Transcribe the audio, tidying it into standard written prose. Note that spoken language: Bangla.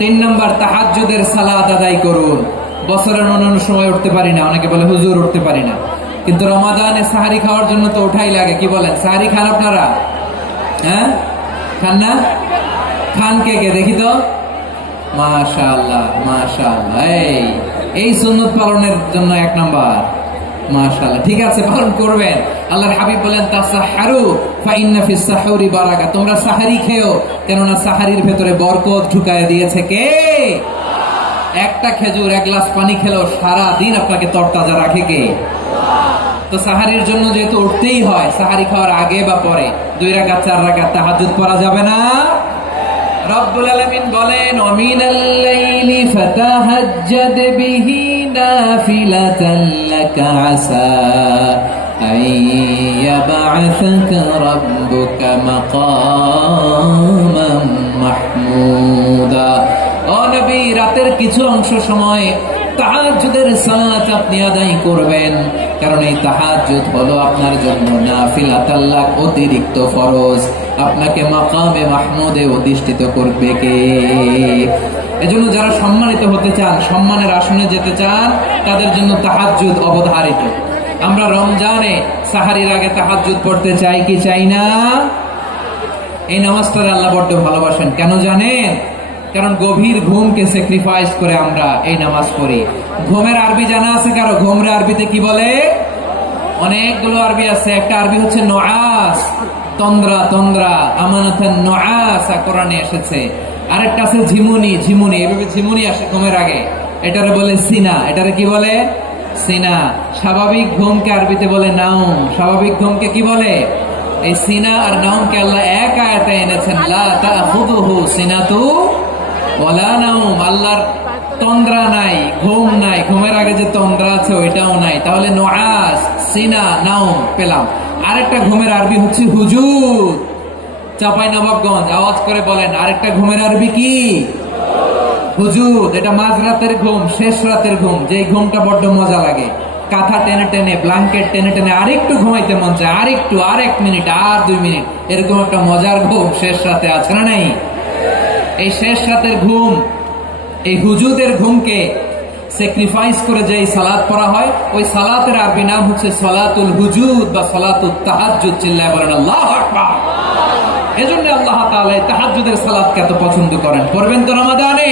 3 নাম্বার তাহাজ্জুদের সালাত আদায় করুন। বছরের অন্যান্য সময় উঠতে পারি না, অনেকে বলে হুজুর উঠতে পারি না, কিন্তু রমাদানে সাহারি খাওয়ার জন্য তো ওঠাই লাগে। কি বলেন, সাহারি খান আপনারা? হ্যাঁ, খান না? খান কে কে দেখি তো? মাশাআল্লাহ মাশাআল্লাহ, এই সুন্নত পালনের জন্য 1 নাম্বার। মাশাআল্লাহ, ঠিক আছে, পালন করবেন। আল্লাহর হাবিব বলেন তাসাহহারু ফাইন্না ফিস সাহুরি বারাকা, তোমরা সাহারি খেও, কেননা সাহারির ভেতরে বরকত ঢুকায় দিয়েছে কে? একটা খেজুর, 1 গ্লাস পানি খেলেও সারা দিন আপনাকে তরতাজা রাখে কে? তো সাহারির জন্য যেহেতু উঠতেই হয়, সাহারি খাওয়ার আগে বা পরে 2 রাকাত 4 রাকাত তাহাজ্জুদ পড়া যাবে না? রব্বুল আলামিন বলেন ওয়ামিনাল লাইলি ফাতাহাজ্জাদ বিহি নাফিলাতান লাকা আসা আইয়াবআসাকা রাব্বুকা মাকামান মাহমুদা। ও নবী, রাতের কিছু অংশ সময় তাহাজ্জুদের সালাত আপনি আদায় করবেন, কারণ এই তাহাজ্জুদ হলো আপনার জন্য নাফিলাতাল লাক, অতিরিক্ত ফরজ। আপনাকে মাকামে মাহমুদে অধিষ্ঠিত করবে কে? এজন্য যারা সম্মানিত হতে চান, সম্মানের আসনে যেতে চান, তাদের জন্য তাহাজ্জুদ অবধারিত। আমরা রমজানে সাহারির আগে তাহাজ্জুদ পড়তে চাই কি চাই না? এই নামাজটা আল্লাহ বড্ড ভালোবাসেন, কেন জানেন? কারণ গভীর ঘুমকে স্যাক্রিফাইস করে আমরা এই নামাজ পড়ি। ঘুমের আরবি জানা আছে কারো? ঘুমের আরবিতে কি বলে? অনেকগুলো আরবি আছে। একটা আরবি হচ্ছে নুআস, তন্দ্রা, তন্দ্রা, আমানাতান নুআস কোরআনে এসেছে। আরেকটা আছে ঝিমুনি, ঝিমুনি, এভাবে ঝিমুনি আসে ঘুমের আগে, এটারে বলে সিনা। এটারে কি বলে? সিনা। স্বাভাবিক ঘুমকে আরবিতে বলে নাউম। স্বাভাবিক ঘুমকে কি বলে? এই সিনা আর নাউমকে আল্লাহ এক আয়াতে এনেছেন, লা তাখুযুহু সিনাতু ওয়ালা নাউম। আল্লাহর তন্দ্রা নাই, ঘুম নাই, ঘুমের আগে যে তন্দ্রা আছে ওইটাও নাই। তাহলে নুআস, সিনা, নাউম পেলাম। আরেকটা ঘুমের আরবি হচ্ছে হুজুর। চাঁপাইনবাবগঞ্জ আওয়াজ করে বলেন, আরেকটা ঘুমের আরবি কি? হুজুর। এটা মাঝরাতের ঘুম, শেষ রাতের ঘুম, যে ঘুমটা বড্ড মজা লাগে। কাঁথা টেনে টেনে, ব্ল্যাঙ্কেট টেনে টেনে আরেকটু ঘুমাইতে মন চায়, আরেকটু, আর 1 মিনিট, আর 2 মিনিট, এরকম একটা মজার ঘুম শেষ রাতে আছে না নাই? এই শেষ রাতের ঘুম, এই হুজুদের ঘুমকে স্যাক্রিফাইস করে যে সালাত পড়া হয়, ওই সালাতের আরবি নাম হচ্ছে সালাতুল হুজুদ বা সালাতুত তাহাজ্জুদ। চিল্লায় বলেন আল্লাহু আকবার। এজন্য আল্লাহ তাআলা তাহাজ্জুদের সালাতকে এত পছন্দ করেন। পড়বেন তো রমাদানে?